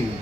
King.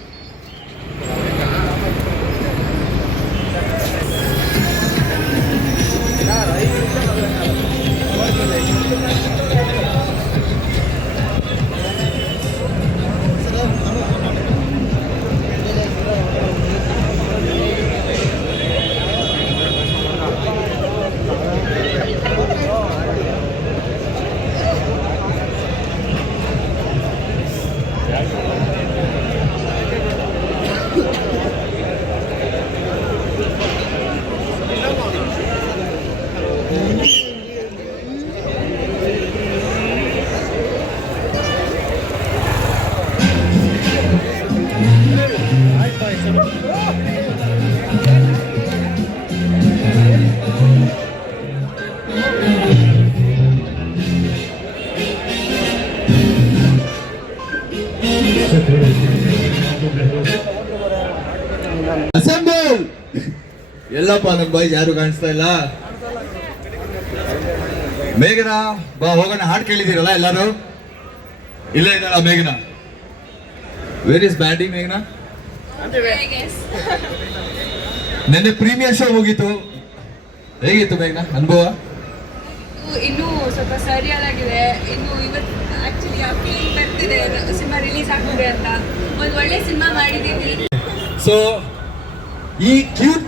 Assemble ಎಲ್ಲಪ್ಪ ನಮ್ ಬಾಯ್ ಯಾರು ಕಾಣಿಸ್ತಾ ಇಲ್ಲ. ಮೇಘನಾ ಬಾ ಹೋಗೋಣ. ಹಾಡು ಕೇಳಿದಿರಲ್ಲ ಎಲ್ಲಾರು? ಇಲ್ಲ ಇದ್ದಾಳ ಮೇಘನಾ? ವೇರ್ ಇಸ್ ಬ್ಯಾಂಡಿ ಮೇಘನಾ? ನೆನ್ನೆ ಪ್ರೀಮಿಯರ್ ಶೋ ಹೋಗಿತ್ತು, ಹೇಗಿತ್ತು ಮೇಘನಾ ಅನುಭವ? ಇನ್ನೂ ಸ್ವಲ್ಪ ಸರಿಯಾಗಿದೆ. ಇನ್ನು ಇವತ್ತು ಆಕ್ಚುಲಿ ಆ ಫೀಲಿಂಗ್ ಬರ್ತಿದೆ ಸಿನಿಮಾ ರಿಲೀಸ್ ಆಗ್ತದೆ ಅಂತ. ಒಂದು ಒಳ್ಳೆ ಸಿನಿಮಾ ಮಾಡಿದೀವಿ. ಸೊ ಈ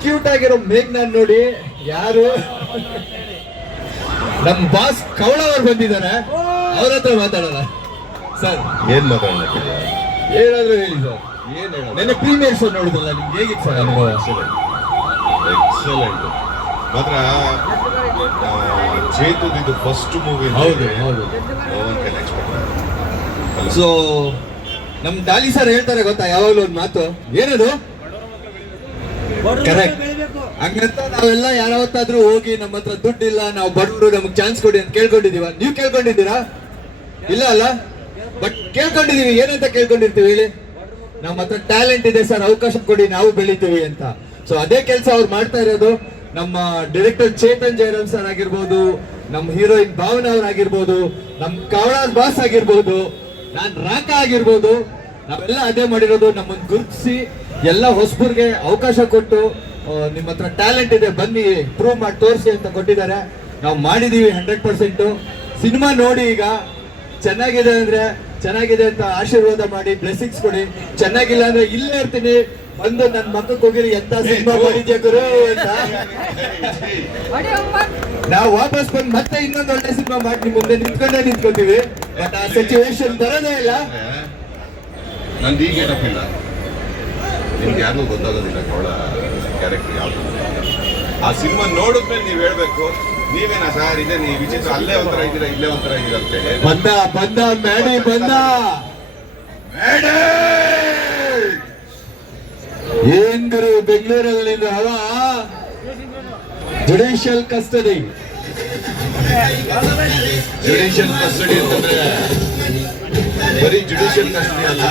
ಕ್ಯೂಟ್ ಆಗಿರೋ ಮೇಘನಾ ನೋಡಿ ಯಾರು ನಮ್ ಬಾಸ್ ಕವಳ ಅವ್ರು ಬಂದಿದ್ದಾರೆ, ಅವ್ರ ಹತ್ರ ಮಾತಾಡೋಣ. ಸರ್ ಏನ್ ಮಾತಾಡೋಣ? ಏನಾದ್ರು ಹೇಳಿ ಸರ್. ಏನ್ ಹೇಳ? ನೆನ್ನೆ ಪ್ರೀಮಿಯರ್ ಶೋ ನೋಡಿದ್ರಲ್ಲ, ನಿಮ್ಗೆ ಹೇಗಿತ್ತು ಸರ್ ಅನುಭವ? ಎಕ್ಸಲೆಂಟ್. ಮಾತ್ರ ಚೇತುದಿದ್ದು ಫಸ್ಟ್ ಮೂವಿ. ಹೌದು. ಸೊ ನಮ್ ಡಾಲಿ ಸರ್ ಹೇಳ್ತಾರೆ ಗೊತ್ತಾ ಯಾವಾಗ್ಲೂ ಒಂದು ಮಾತು, ಏನದು? ಕರೆಕ್ಟ್. ಹಂಗಂತ ನಾವೆಲ್ಲ ಯಾವತ್ತಾದ್ರೂ ಹೋಗಿ ನಮ್ಮ ಹತ್ರ ದುಡ್ಡಿಲ್ಲ, ನಾವು ಬಡವರು, ನಮ್ಗೆ ಚಾನ್ಸ್ ಕೊಡಿ ಅಂತ ಕೇಳ್ಕೊಂಡಿದೀವ? ನೀವು ಕೇಳ್ಕೊಂಡಿದ್ದೀರಾ? ಇಲ್ಲ ಅಲ್ಲ, ಬಟ್ ಕೇಳ್ಕೊಂಡಿದೀವಿ. ಏನಂತ ಕೇಳ್ಕೊಂಡಿರ್ತೀವಿ ಹೇಳಿ? ನಮ್ಮ ಹತ್ರ ಟ್ಯಾಲೆಂಟ್ ಇದೆ ಸರ್, ಅವಕಾಶ ಕೊಡಿ, ನಾವು ಬೆಳಿತೀವಿ ಅಂತ. ಸೊ ಅದೇ ಕೆಲಸ ಅವ್ರು ಮಾಡ್ತಾ ಇರೋದು. ನಮ್ಮ ಡೈರೆಕ್ಟರ್ ಚೇತನ್ ಜಯರಾಮ್ ಸರ್ ಆಗಿರ್ಬೋದು, ನಮ್ಮ ಹೀರೋಯಿನ್ ಭಾವನಾ ಅವ್ರಾಗಿರ್ಬೋದು, ನಮ್ ಕವಳಾಸ್ ಬಾಸ್ ಆಗಿರ್ಬೋದು, ನಾನ್ ರಾಕ ಆಗಿರ್ಬೋದು, ನಾವೆಲ್ಲ ಅದೇ ಮಾಡಿರೋದು. ನಮ್ಮನ್ನು ಗುರುತಿಸಿ ಎಲ್ಲ ಹೊಸಬರಿಗೆ ಅವಕಾಶ ಕೊಟ್ಟು ನಿಮ್ಮ ಹತ್ರ ಟ್ಯಾಲೆಂಟ್ ಇದೆ ಬನ್ನಿ ಪ್ರೂವ್ ಮಾಡಿ ತೋರಿಸಿ ಅಂತ ಕೊಟ್ಟಿದ್ದಾರೆ. ನಾವು ಮಾಡಿದೀವಿ 100%. ಸಿನಿಮಾ ನೋಡಿ ಈಗ ಚೆನ್ನಾಗಿದೆ ಅಂದ್ರೆ ಚೆನ್ನಾಗಿದೆ ಅಂತ ಆಶೀರ್ವಾದ ಮಾಡಿ, ಬ್ಲೆಸ್ಸಿಂಗ್ಸ್ ಕೊಡಿ. ಚೆನ್ನಾಗಿಲ್ಲ ಅಂದ್ರೆ ಇಲ್ಲೇ ಇರ್ತೀನಿ, ಬಂದು ನನ್ನ ಮಕ್ಕಳಿಗೆ ಹೋಗಿರಿ ಎಂತ ಸಿನಿಮಾ ಮಾಡಿದ್ಯಾ ಗುರು ಅಂತ. ನಾವು ವಾಪಸ್ ಬಂದು ಮತ್ತೆ ಇನ್ನೊಂದು ಒಳ್ಳೆ ಸಿನಿಮಾ ಮಾಡಿ ನಿಮ್ ಮುಂದೆ ನಿಂತ್ಕೊಂತೀವಿ. ಬಟ್ ಆ ಸಿಚುವೇಶನ್ ಬರೋದೇ ಇಲ್ಲ. ನಂದು ಈ ಗೆಟಪ್ ಇಲ್ಲ, ನಿಮ್ಗೆ ಯಾರಿಗೂ ಗೊತ್ತಾಗೋದಿಲ್ಲ ಕವಳ ಕ್ಯಾರೆಕ್ಟರ್ ಯಾವ್ದು. ಆ ಸಿನಿಮಾ ನೋಡಿದ್ಮೇಲೆ ನೀವ್ ಹೇಳ್ಬೇಕು, ನೀವೇನಾ ಸರ್ ಇದೆ ನೀವು ವಿಚಿತ್ರ, ಅಲ್ಲೇ ಒಂಥರ ಇದ್ದೀರಾ ಇಲ್ಲೇ ಒಂಥರ ಇದ್ದೀರಂತೆ. ಬಂದ ಮ್ಯಾಡಿ ಬಂದ ಏನ್ ಗುರು ಬೆಂಗಳೂರಲ್ಲಿ ಹವಾ. ಜುಡಿಷಿಯಲ್ ಕಸ್ಟಡಿ ಅಂತಂದ್ರೆ ಬರೀ ಜುಡಿಷಿಯಲ್ ಕಸ್ಟಡಿ ಅಲ್ಲ,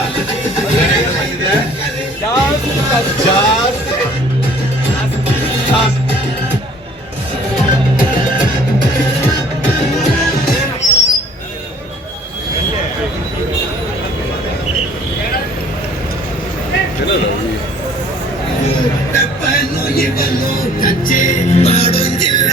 ತಪ್ಪನ್ನು ಇವನು ಕಚ್ಚೆ ಮಾಡೋಂಗಿಲ್ಲ.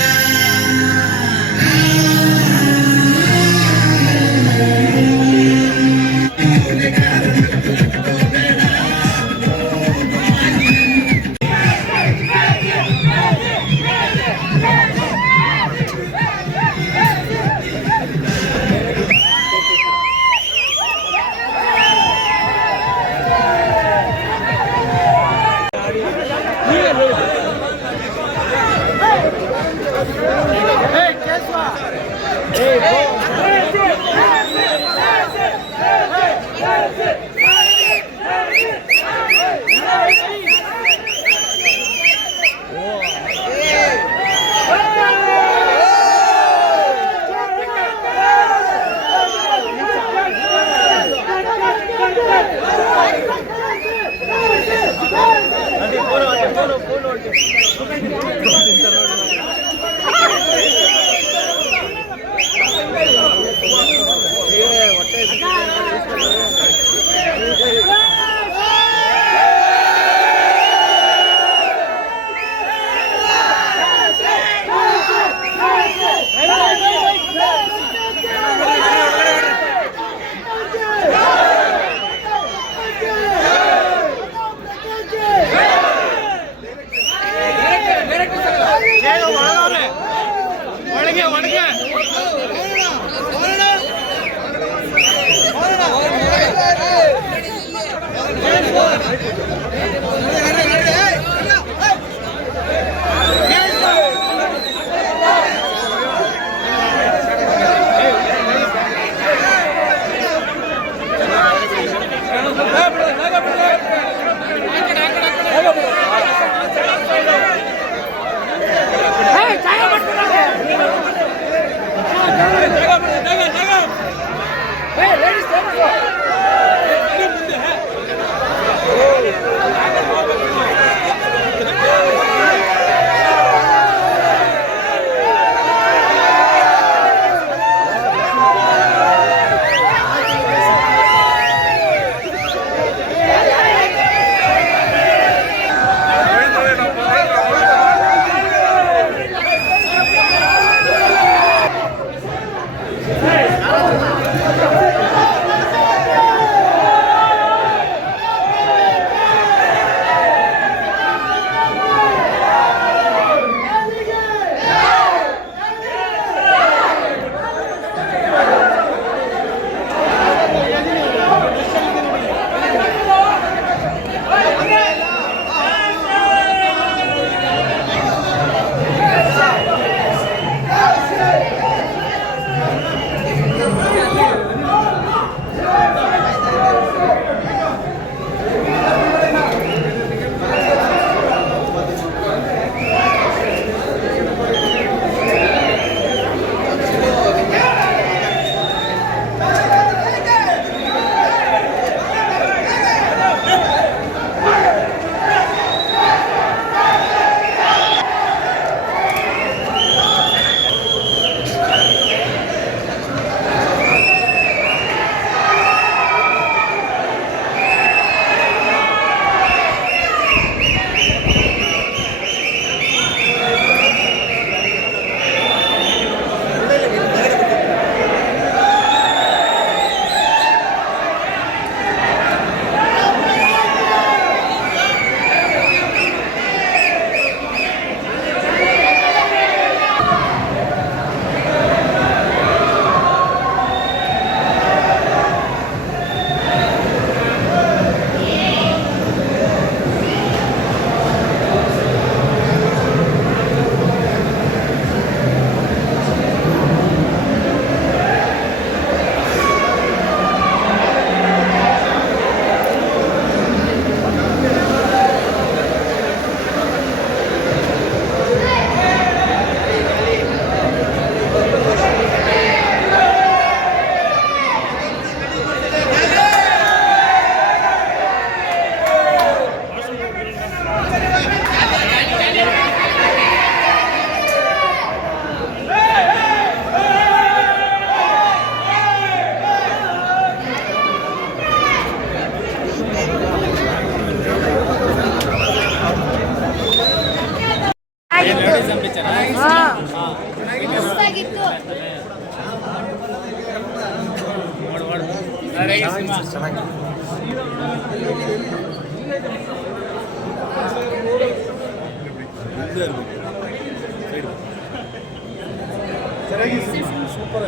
ಸೂಪರ್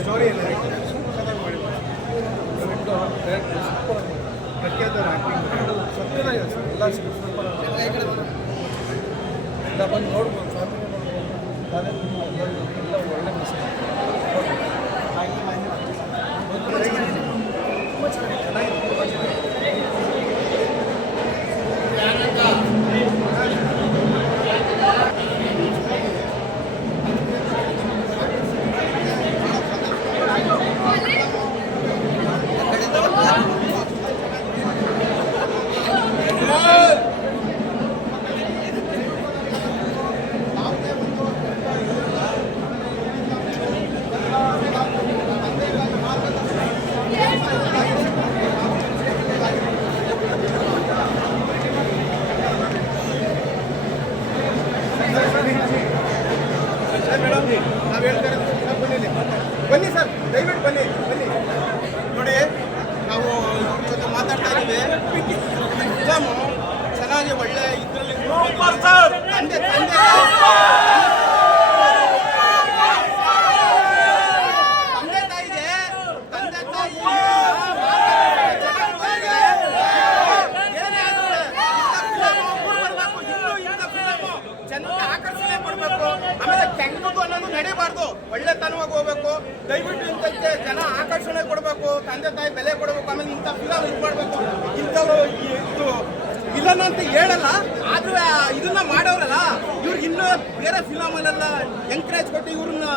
ಸ್ಟೋರಿ ಎಲ್ಲ ಸೂಪರ್ ಪ್ರಖ್ಯಾತ ಸತ್ಯನಾಗಿದೆ ಸರ್ ಎಲ್ಲ ಸೂಪರ್ ಎಲ್ಲ ಬಂದು ನೋಡ್ಬೋದು ಫ್ಯಾಮಿಲಿ ನೋಡ್ಬೋದು ಕಾಲೇಜ್ ಎಲ್ಲ ಒಳ್ಳೆ ಮೆಸೇಜ್ ತುಂಬ ಚೆನ್ನಾಗಿದೆ ಮೇಡಮ್ ನಾವು ಹೇಳ್ತಾರೆ ಬನ್ನಿ ಸರ್ ದಯವಿಟ್ಟು ಬನ್ನಿ ಬನ್ನಿ ನೋಡಿ ನಾವು ಜೊತೆ ಮಾತಾಡ್ತಾ ಇದ್ದೀವಿ ಎಕ್ಸಾಮು ಚೆನ್ನಾಗಿ ಒಳ್ಳೆ ಇದರಲ್ಲಿ ತಂದೆ ತಂದೆ ತಂದೆ ತಾಯಿಗೆ ತಂದೆ ತಾಯಿ ಏನೇ ಜನ ಆಕರ್ಷಣೆ ಕೊಡಬೇಕು, ತಂದೆ ತಾಯಿ ಬೆಲೆ ಕೊಡಬೇಕು, ಆಮೇಲೆ ಇಂಥ ಫಿಲಮ್ ಇದು ಮಾಡಬೇಕು, ಇಂಥವು ಇದು ವಿಲನ್ ಅಂತ ಹೇಳಲ್ಲ. ಆದ್ರೂ ಇದನ್ನ ಮಾಡೋರಲ್ಲ ಇವ್ರಿಗೆ ಇನ್ನೂ ಬೇರೆ ಫಿಲಮಲ್ಲೆಲ್ಲ ಎಂಕರೇಜ್ ಕೊಟ್ಟು ಇವ್ರನ್ನ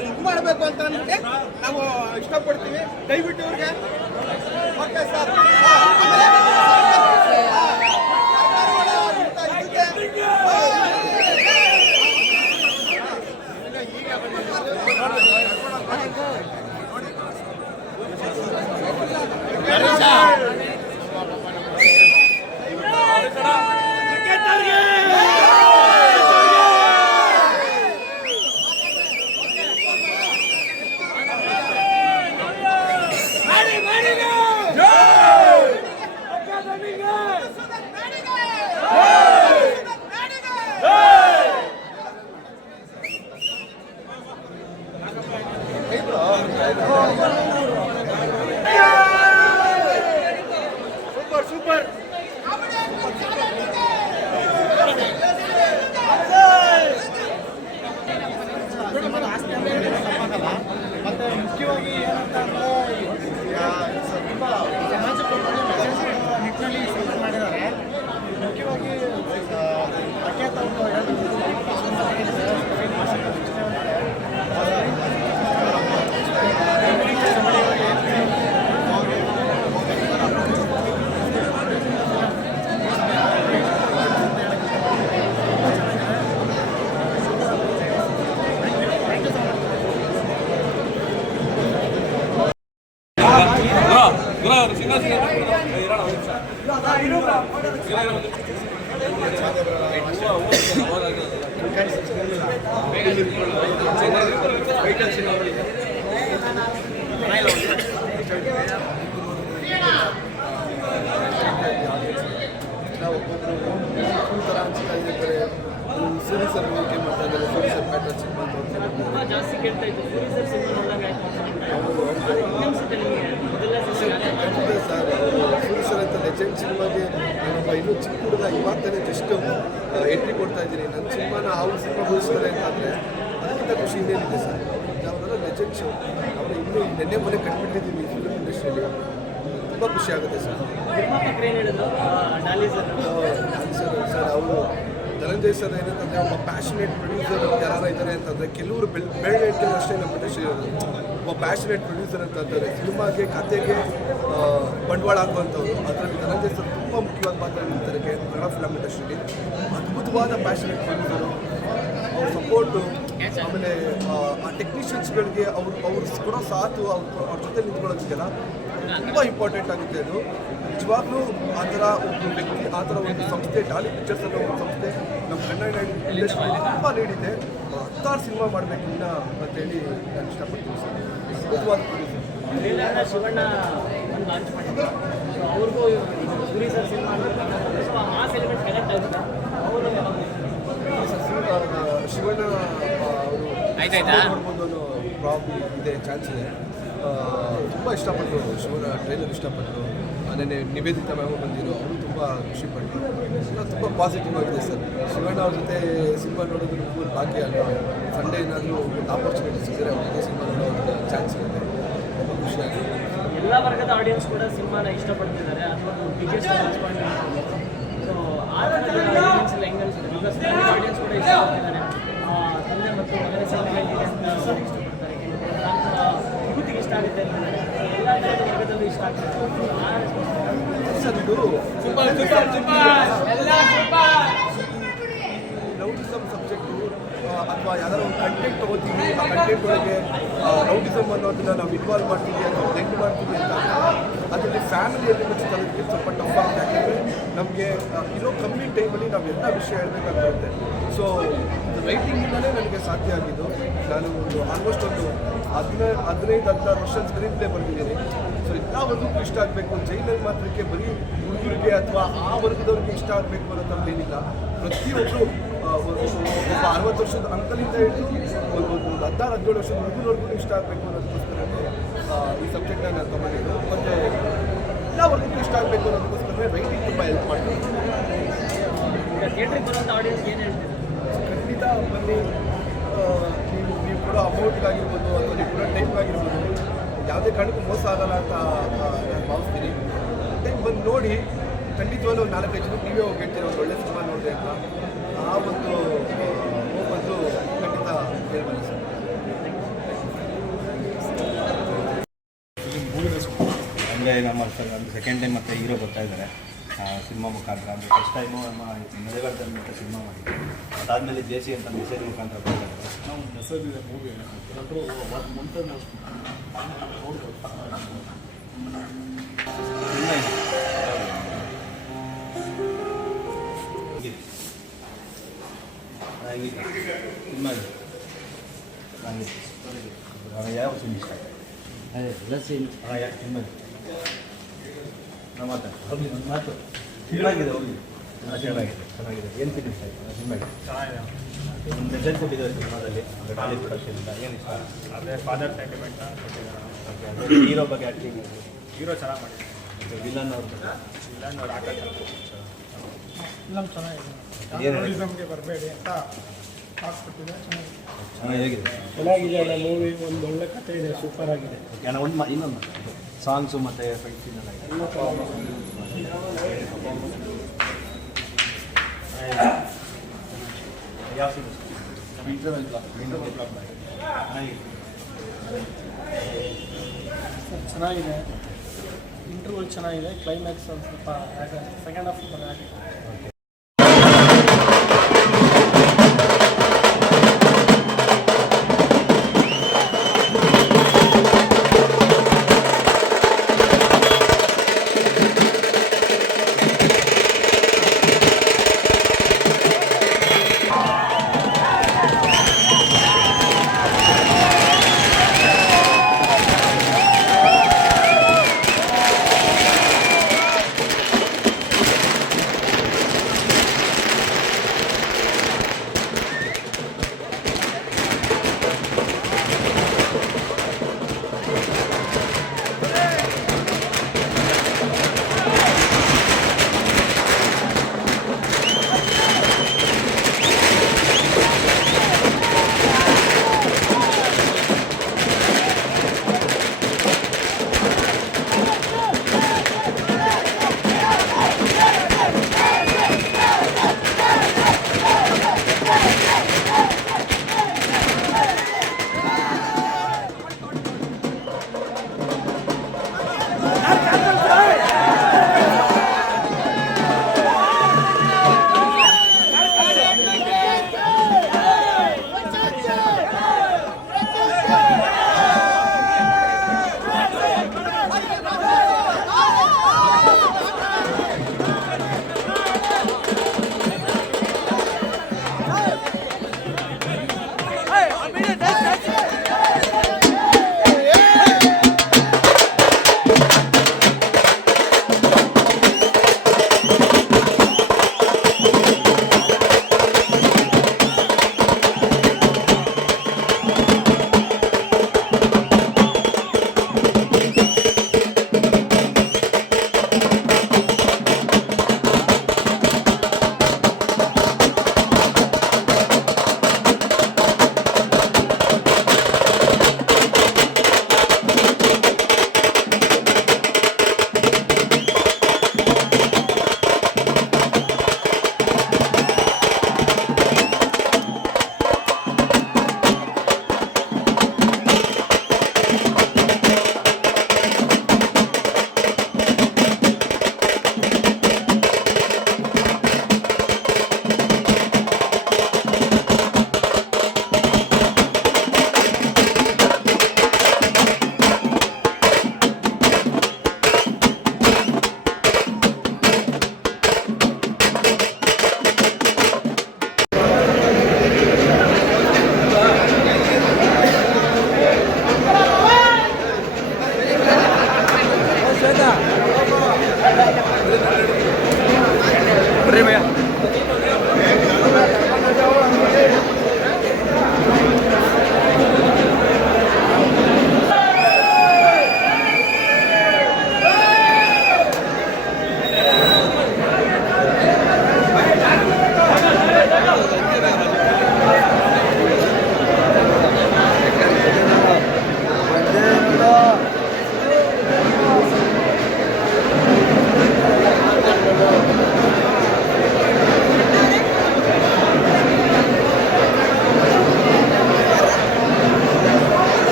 ಇದು ಮಾಡಬೇಕು ಅಂತ ಅಂದ್ಬಿಟ್ಟು ನಾವು ಇಷ್ಟಪಡ್ತೀವಿ. ದಯವಿಟ್ಟು ಇವ್ರಿಗೆ ಓಕೆ ಸರ್. ಮತ್ತೆ ಮುಖ್ಯವಾಗಿ ಏನಂತ ಅಂದರೆ ತುಂಬ ಸಮಾಜಕ್ಕೆ ನಿಟ್ಟಿನಲ್ಲಿ ಸಪೋರ್ಟ್ ಮಾಡಿದ್ದಾರೆ. ಮುಖ್ಯವಾಗಿ ಅಖ್ಯಾತ ಸೂರಿ ಸರ್ ಹೋಲಿಕೆ ಮಾಡ್ತಾ ಇದ್ದಾರೆ. ಸೂರಿ ಸರ್ ಪ್ಯಾಟರ್ನ್ ಸಿನಿಮಾ ಜಾಸ್ತಿ ಕೇಳ್ತಾ ಇತ್ತು. ಸೂರಿ ಸರ್ ಸಿನಿಮಾ ನೋಡಿದಾಗ ಸರ್ ಸೂರಿ ಸರ್ ಅಂತ ಲೆಜೆಂಡ್ ಸಿನಿಮಾಗೆ ನಾನೊಬ್ಬ ಇನ್ನೂ ಚಿಕ್ಕ ಹುಡುಗ ಇವಾಗ್ತಾನೆ ಜಸ್ಟ್ ಎಂಟ್ರಿ ಕೊಡ್ತಾ ಇದ್ದೀನಿ. ನನ್ನ ಸಿನಿಮಾನ ಅವ್ರ ಸಿನಿಮಾ ಹೋಲಿಸ್ತಾರೆ ಅಂತಂದರೆ ಅದಕ್ಕಿಂತ ಖುಷಿ ಇನ್ನೇನಿದೆ ಸರ್. ಯಾವ್ದಾದ್ರು ಲೆಜೆಂಡ್ ಶೋ ಅವರು ಇನ್ನೂ ನೆನ್ನೆ ಮನೆ ಕಟ್ಬಿಟ್ಟಿದ್ದೀವಿ ಫಿಲ್ಮ್ ಇಂಡಸ್ಟ್ರಿಯಲ್ಲಿ. ತುಂಬ ಖುಷಿ ಆಗುತ್ತೆ ಸರ್. ನಿರ್ಮಾಪಕರು ಏನು ಹೇಳಿದ್ರು ಡಾಲಿ ಸರ್ ಸರ್ ಅವರು ಧನಂಜಯ್ ಸರ್ ಏನಂತಂದರೆ ಒಬ್ಬ ಪ್ಯಾಷನೇಟ್ ಪ್ರೊಡ್ಯೂಸರ್ ಯಾರು ಇದ್ದಾರೆ ಅಂತಂದರೆ ಕೆಲವರು ಬೆಳೆಗೆ ಅಷ್ಟೇ ನಮ್ಮ ಇಂಡಸ್ಟ್ರಿ ಇರೋದು. ಒಬ್ಬ ಪ್ಯಾಷನೇಟ್ ಪ್ರೊಡ್ಯೂಸರ್ ಅಂತ ಅಂತಾರೆ. ಸಿನಿಮಾಗೆ ಕತೆಗೆ ಬಂಡವಾಳ ಹಾಕುವಂಥವ್ರು. ಅದರಲ್ಲಿ ಧನಂಜಯ್ ಸರ್ ತುಂಬ ಮುಖ್ಯವಾದ ಪಾತ್ರ ನೀಡ್ತಾರೆ ಕನ್ನಡ ಫಿಲಮ್ ಇಂಡಸ್ಟ್ರಿಲಿ. ಅದ್ಭುತವಾದ ಪ್ಯಾಷನೇಟ್ ಪ್ರೊಡ್ಯೂಸರು. ಅವ್ರ ಸಪೋರ್ಟು, ಆಮೇಲೆ ಆ ಟೆಕ್ನಿಷಿಯನ್ಸ್ಗಳಿಗೆ ಅವ್ರು ಕೊಡೋ ಸಾಥು, ಅವ್ರ ಜೊತೆ ನಿಂತ್ಕೊಳ್ಳೋದಕ್ಕೆಲ್ಲ ತುಂಬ ಇಂಪಾರ್ಟೆಂಟ್ ಆಗುತ್ತೆ. ಅದು ನಿಜವಾಗ್ಲೂ ಆ ಥರ ಒಂದು ವ್ಯಕ್ತಿ, ಆ ಥರ ಒಂದು ಸಂಸ್ಥೆ, ಡಾಲಿ ಪಿಕ್ಚರ್ಸ್ ಅನ್ನೋ ಒಂದು ಸಂಸ್ಥೆ ನಮ್ಮ ಕನ್ನಡ ಇಂಡಸ್ಟ್ರಿ ತುಂಬ ನೀಡಿದೆ. 10 ಸಿನಿಮಾ ಮಾಡಬೇಕು ಇನ್ನು ಅಂತೇಳಿ ನಾನು ಇಷ್ಟಪಡ್ತೀನಿ ಸರ್. ಅದ್ಭುತವಾದ ಪ್ರೊಡ್ಯೂಸರ್. ಶಿವಣ್ಣ ಒಂದು ಲಾಂಚ್ ಮಾಡಿದ್ರು. ಅವ್ರಿಗೂ ಸೂರಿ ಸರ್ ಸಿನಿಮಾ ಸ್ವಲ್ಪ ಮಾಸ್ ಎಲಿಮೆಂಟ್ ಕನೆಕ್ಟ್ ಆಗುತ್ತೆ. ಅವರು ಶಿವಣ್ಣ ಅವರು ನೋಡ್ಬೋದು ಅನ್ನೋ ಪ್ರಾಬ್ಲಮ್ ಇದೆ, ಚಾನ್ಸ್ ಇದೆ. ತುಂಬ ಇಷ್ಟಪಟ್ಟರು ಶಿವಣ್ಣ ಟ್ರೈಲರ್ ಇಷ್ಟಪಟ್ಟರು. ನೆನ್ನೆ ನಿವೇದಿತಾ ಮ್ಯಾಮ್ ಬಂದಿರೋ ಅವರು ತುಂಬ ಖುಷಿಪಟ್ಟರು. ಎಲ್ಲ ತುಂಬ ಪಾಸಿಟಿವ್ ಆಗಿದೆ ಸರ್. ಶಿವಣ್ಣ ಅವ್ರ ಜೊತೆ ಸಿನಿಮಾ ನೋಡೋದು ನಮಗೂ ಭಾಗ್ಯ ಅಲ್ವಾ. ಸಂಡೇ ಏನಾದರೂ ಒಂದು ಆಪರ್ಚುನಿಟಿ ಸಿಗ್ತಾರೆ ಅವ್ರ ಜೊತೆ ಸಿನಿಮಾ ನೋಡೋ ಚಾನ್ಸ್ ಇರುತ್ತೆ. ತುಂಬ ಖುಷಿಯಾಗಿದೆ. ಎಲ್ಲ ವರ್ಗದ ಆಡಿಯನ್ಸ್ ಕೂಡ ಸಿನಿಮಾನ ಇಷ್ಟಪಡ್ತಿದ್ದಾರೆ. ಅದೊಂದು ಬಿಗ್ಗೆಸ್ಟ್ ಪ್ಲಸ್ ಪಾಯಿಂಟ್. ಸೊ ಆ ಥರದ ಆಡಿಯನ್ಸ್ ಎಲ್ಲ ಹೆಂಗೆ ಅನಿಸುತ್ತೆ? ಈಗ ಸ್ಟೂಡೆಂಟ್ ಆಡಿಯನ್ಸ್ ಕೂಡ ಇಷ್ಟಪಡ್ತಿದ್ದಾರೆ. ತಂದೆ ಮತ್ತು ಮಗನ ಸಿನಿಮಾ ಇದೆ ಅಂತ ಇಷ್ಟಪಡ್ತಾರೆ. ಯೂತ್ಗೆ ಇಷ್ಟ ಆಗುತ್ತೆ ಅಂತಿದ್ದಾರೆ. ಎಲ್ಲ ಥರದ ವರ್ಗದಲ್ಲೂ ಇಷ್ಟ ಆಗ್ತದೆ ಸರ್. ಇದು ರೌಡಿಸಮ್ ಸಬ್ಜೆಕ್ಟು ಅಥವಾ ಯಾವ್ದಾದ್ರು ಒಂದು ಕಂಟೆಂಟ್ ತಗೋತೀವಿ, ಆ ಕಂಟೆಂಟ್ ಒಳಗೆ ರೌಡಿಸಮ್ ಅನ್ನೋದನ್ನ ನಾವು ಇನ್ವಾಲ್ವ್ ಮಾಡ್ತೀವಿ ಅಥವಾ ಬ್ಲೆಂಡ್ ಮಾಡ್ತೀವಿ ಅಂತ ಅದರಲ್ಲಿ ಫ್ಯಾಮಿಲಿ ಎಲಿಮೆಂಟ್ಸ್ ತರೋದಕ್ಕೆ ಸ್ವಲ್ಪ ಟಫ್ ಆಗುತ್ತೆ. ಯಾಕೆಂದರೆ ನಮಗೆ ಇರೋ ಕಮ್ಮಿ ಟೈಮಲ್ಲಿ ನಾವು ಎಲ್ಲ ವಿಷಯ ಹೇಳಬೇಕಾಗುತ್ತೆ. ಸೊ ರೈಟಿಂಗಿಂದಲೇ ನನಗೆ ಸಾಧ್ಯ ಆಗಿದ್ದು. ನಾನು ಒಂದು ಆಲ್ಮೋಸ್ಟ್ ಒಂದು 15-16 ವರ್ಷ ಸ್ಕ್ರೀನ್ ಪ್ಲೇ ಬಂದಿದ್ದೀನಿ. ಸೊ ಎಲ್ಲ ವರ್ಗಕ್ಕೂ ಇಷ್ಟ ಆಗಬೇಕು. ಜೈಲಲ್ಲಿ ಮಾತ್ರಕ್ಕೆ ಬರೀ ಹುಡುಗರಿಗೆ ಅಥವಾ ಆ ವರ್ಗದವ್ರಿಗೆ ಇಷ್ಟ ಆಗಬೇಕು ಅನ್ನೋದು ಏನಿಲ್ಲ. ಪ್ರತಿಯೊಬ್ಬರು ಒಬ್ಬ 60 ವರ್ಷದ ಅಂಕಲಿಂದ ಹಿಡಿದು ಒಂದು 16-17 ವರ್ಷದ ಹುಡುಗರವರೆಗೂ ಇಷ್ಟ ಆಗಬೇಕು ಅನ್ನೋದಕ್ಕೋಸ್ಕರ ಈ ಸಬ್ಜೆಕ್ಟ್ನ ನಾನು ತೊಗೊಂಡಿದ್ದು. ಮತ್ತು ಎಲ್ಲ ವರ್ಗಕ್ಕೂ ಇಷ್ಟ ಆಗಬೇಕು ಅನ್ನೋದಕ್ಕೋಸ್ಕರ ರೈಟಿಂಗ್ ತುಂಬ ಹೆಲ್ಪ್ ಮಾಡ್ತೀನಿ. ಥಿಯೇಟ್ರಿಗೆ ಬರುವಂಥ ಆಡಿಯನ್ಸ್ ಏನು ಹೇಳ್ತೀವಿ? ಖಂಡಿತ ಬನ್ನಿ. ನೀವು ಕೊಡೋ ಅಮೌಂಟ್ಗಾಗಿರ್ಬೋದು ಅಥವಾ ನೀವು ಕೊಡೋ ಟೈಮ್ಗಾಗಿರ್ಬೋದು ಯಾವುದೇ ಕಾರಣಕ್ಕೂ ಮೋಸ ಆಗಲ್ಲ ಅಂತ ನಾನು ಭಾವಿಸ್ತೀನಿ. ಟೈಮ್ ಬಂದು ನೋಡಿ ಖಂಡಿತವಾಗ್ಲೂ ಒಂದು 4-5 ಜನಕ್ಕೆ ನೀವೇ ಹೋಗಿ ಹೇಳ್ತೀರ ಒಂದು ಒಳ್ಳೆ ಸಿನಿಮಾ ನೋಡಿದೆ ಅಂತ. ಆ ಒಂದು ಹೋಗ್ಬಂದು ಖಂಡಿತ ಹೇಳ್ಬೋದು ಸರ್. ಅಂದರೆ ನಮ್ಮ ಸೆಕೆಂಡ್ ಟೈಮ್ ಮತ್ತು ಹೀರೋ ಬರ್ತಾ ಇದ್ದಾರೆ ಸಿನಿಮಾ ಮುಖಾಂತರ. ಅಂದರೆ ಫಸ್ಟ್ ಟೈಮು ನಮ್ಮ ನಡೆಗಾಡ್ತಾ ಸಿನಿಮಾ ಮಾಡಿದ್ವಿ. ಅದಾದಮೇಲೆ ಜೇಸಿ ಅಂತ ಮೆಸೇಜ್ ಮುಖಾಂತರ ಬರ್ತಾ ಇದ್ದಾರೆ. ನಾವು ಮೆಸೇಜ್ ಇದೆ ಮೂವಿ ಎಲ್ಲರೂ ಮುಂದೆ ನೋಡ್ಬೋದು. ಸಿನಿಮಾ ಇದೆ ನನಗೆ ಯಾವ ಸಿನಿಮಾ ಇಷ್ಟ ಅದೇ ಎಲ್ಲ ಸೀನ್ ಯಾಕೆ ಸಿನಿಮಾ ನಮ್ಮ ಮಾತು ಚೆನ್ನಾಗಿದೆ ಹೋಗಿ ಚೆನ್ನಾಗಿದೆ ಏನು ಫೀಲ್ ಇಷ್ಟ ಆಯಿತು ಸಿನಿಮಾಗೆ? ಚೆನ್ನಾಗಿದೆ. ಒಂದು ಮೆಸೇಜ್ ಕೊಟ್ಟಿದ್ದಾರೆ ಸಿನಿಮಾದಲ್ಲಿ ಅಂದರೆ ಟಾಲಿ ಪ್ರೊಡಕ್ಷನಿಂದ ಏನು ಇಷ್ಟ? ಅದೇ ಫಾದರ್ ಸೆಂಟಿಮೆಂಟ್ ಓಕೆ ಅದೇ ಹೀರೋ ಬಗ್ಗೆ ಆ್ಯಕ್ಟಿಂಗ್ ಹೀರೋ ಚೆನ್ನಾಗಿ ಮಾಡಿದ್ದಾರೆ. ಮತ್ತು ವಿಲನ್ ಅವ್ರ ಬಗ್ಗೆ ಇಲ್ಲ ನೋಡಿ ಆಕಾಶ ಫಿಲಮ್ ಚೆನ್ನಾಗಿದೆ. ಏನು ಟೂರಿಸಮ್ಗೆ ಬರಬೇಡಿ ಅಂತ ಹಾಕ್ಬಿಟ್ಟಿದೆ. ಚೆನ್ನಾಗಿ ಹೇಗಿದೆ? ಚೆನ್ನಾಗಿದೆ ಅಲ್ಲ ಮೂವಿ. ಒಂದು ಒಳ್ಳೆ ಕಥೆ ಇದೆ, ಸೂಪರ್ ಆಗಿದೆ. ಓಕೆ ನಾನು ಒಂದು ಇನ್ನೊಂದು ಸಾಂಗ್ಸು ಮತ್ತು ಫೈಟ್ ಸೀನ್ ಎಲ್ಲ ಇದೆ. ಯಾವ ಸೀನ್ ಚೆನ್ನಾಗಿದೆ. ಇಂಟರ್ವ್ಯೂ ಚೆನ್ನಾಗಿದೆ. ಕ್ಲೈಮ್ಯಾಕ್ಸ್ ಒಂದು ಸ್ವಲ್ಪ ಸೆಕೆಂಡ್ ಹಾಫ್ ಸ್ವಲ್ಪ ಆಗಿದೆ.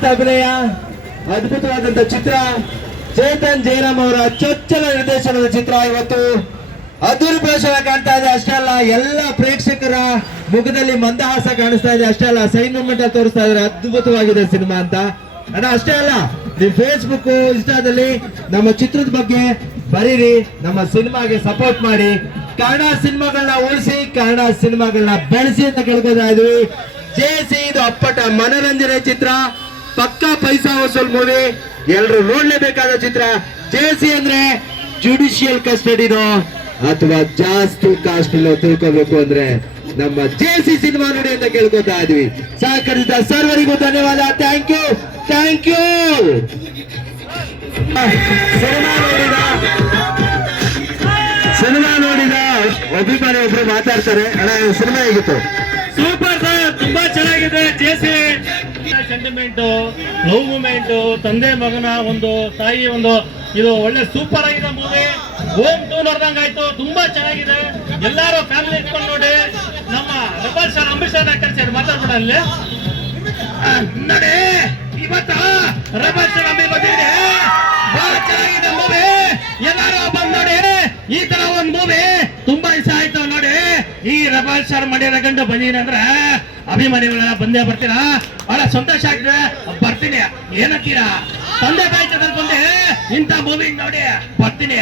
ಅದ್ಭುತವಾದಂತ ಅಭಿನಯ, ಅದ್ಭುತವಾದಂತ ಚಿತ್ರ. ಚೇತನ್ ಜಯರಾಮ್ ಅವರ ಚೊಚ್ಚಲ ನಿರ್ದೇಶನದ ಚಿತ್ರ ಇವತ್ತು ಅದ್ದೂರಿ ಪ್ರದರ್ಶನ ಕಾಣ್ತಾ ಇದೆ. ಅಷ್ಟೇ ಅಲ್ಲ, ಎಲ್ಲ ಪ್ರೇಕ್ಷಕರ ಮುಖದಲ್ಲಿ ಮಂದಹಾಸ ಕಾಣಿಸ್ತಾ ಇದೆ. ಅಷ್ಟೇ ಅಲ್ಲ, ಸೈನ್ ಮೂಮೆಂಟ್ ತೋರಿಸ್ತಾ ಇದ್ದಾರೆ, ಅದ್ಭುತವಾಗಿದೆ ಸಿನಿಮಾ ಅಂತ ಅಣ್ಣ. ಅಷ್ಟೇ ಅಲ್ಲ, ನಿಮ್ ಫೇಸ್ಬುಕ್ ಇನ್ಸ್ಟಾದಲ್ಲಿ ನಮ್ಮ ಚಿತ್ರದ ಬಗ್ಗೆ ಬರೀರಿ, ನಮ್ಮ ಸಿನಿಮಾಗೆ ಸಪೋರ್ಟ್ ಮಾಡಿ, ಕನ್ನಡ ಸಿನಿಮಾಗಳನ್ನ ಉಳಿಸಿ, ಕನ್ನಡ ಸಿನಿಮಾಗಳನ್ನ ಬೆಳೆಸಿ ಅಂತ ಕೇಳ್ಕೊತಾ ಇದ್ವಿ. ಜೇಸಿ ಇದು ಅಪ್ಪಟ ಮನರಂಜನೆ ಚಿತ್ರ, ಪಕ್ಕಾ ಪೈಸಾ ವಸೂಲ್ ಮೂವಿ, ಎಲ್ರು ನೋಡ್ಲೇಬೇಕಾದ ಚಿತ್ರ. ಜೇಸಿ ಅಂದ್ರೆ ಜುಡಿಷಿಯಲ್ ಕಸ್ಟಡಿನೋ ಅಥವಾ ಜಾಸ್ತಿ ಕಾಸ್ಟ್ ತಿಳ್ಕೋಬೇಕು ಅಂದ್ರೆ ನಮ್ಮ ಜೇಸಿ ಸಿನಿಮಾ ನೋಡಿ ಅಂತ ಕೇಳ್ಕೊತಾ ಇದ್ವಿ. ಸಹಕರಿಸಿದ ಸರ್ವರಿಗೂ ಧನ್ಯವಾದ. Thank you, thank you. Cinema ನೋಡಿದ ಅಭಿಮಾನಿ ಒಬ್ರು ಮಾತಾಡ್ತಾರೆ. ಅಣ್ಣ, ಸಿನಿಮಾ ಹೇಗಿತ್ತು? ಸೂಪರ್ ಸರ್, ತುಂಬಾ ಚೆನ್ನಾಗಿದೆ. ಜೇಸಿ ಸೆಂಟಿಮೆಂಟು, ಲವ್ ಮೂಮೆಂಟು, ತಂದೆ ಮಗನ ಒಂದು ತಾಯಿ ಒಂದು, ಇದು ಒಳ್ಳೆ ಸೂಪರ್ ಆಗಿದೆ ಮೂವಿ. ಹೋಮ್ 2 ನೋಡ್ದಂಗಾಯ್ತು, ತುಂಬಾ ಚೆನ್ನಾಗಿದೆ. ಎಲ್ಲಾರು ಫ್ಯಾಮಿಲಿ ಇಟ್ಕೊಂಡು ನೋಡಿ. ನಮ್ಮ ರಬಲ್ ಸರ್, ಅಂಬರೀಶ್ ಸರ್ ಕರ್ಸಿ ಮಾತಾಡ್ಬೇಡ ಅಲ್ಲಿ ನೋಡಿ. ಇವತ್ತು ರಬಲ್ ಸರ್ ಅಂಬಿ ಬಂದಿದೆ, ಬಹಳ ಚೆನ್ನಾಗಿದೆ ಮೂವಿ. ಎಲ್ಲಾರು ಬಂದ್ ನೋಡಿ. ಈ ತರ ಒಂದ್ ಮೂವಿ ತುಂಬಾ ಇಷ್ಟ ಆಯ್ತು ನೋಡಿ. ಈ ರಬಲ್ ಸರ್ ಮಾಡಿರೋ ಗಂಡು ಬಂದಿರಂದ್ರೆ ಅಭಿಮಾನಿಗಳೆಲ್ಲ ಬಂದೇ ಬರ್ತೀರಾ? ಬಹಳ ಸಂತೋಷ ಆಗ್ತದೆ. ಬರ್ತೀನಿ, ಏನಂತೀರಾ? ತಂದೆ ತಾಯಿ ಜೊತೆ ಬಂದೆ ಇಂಥ ಮೂವಿ ನೋಡಿ ಬರ್ತೀನಿ.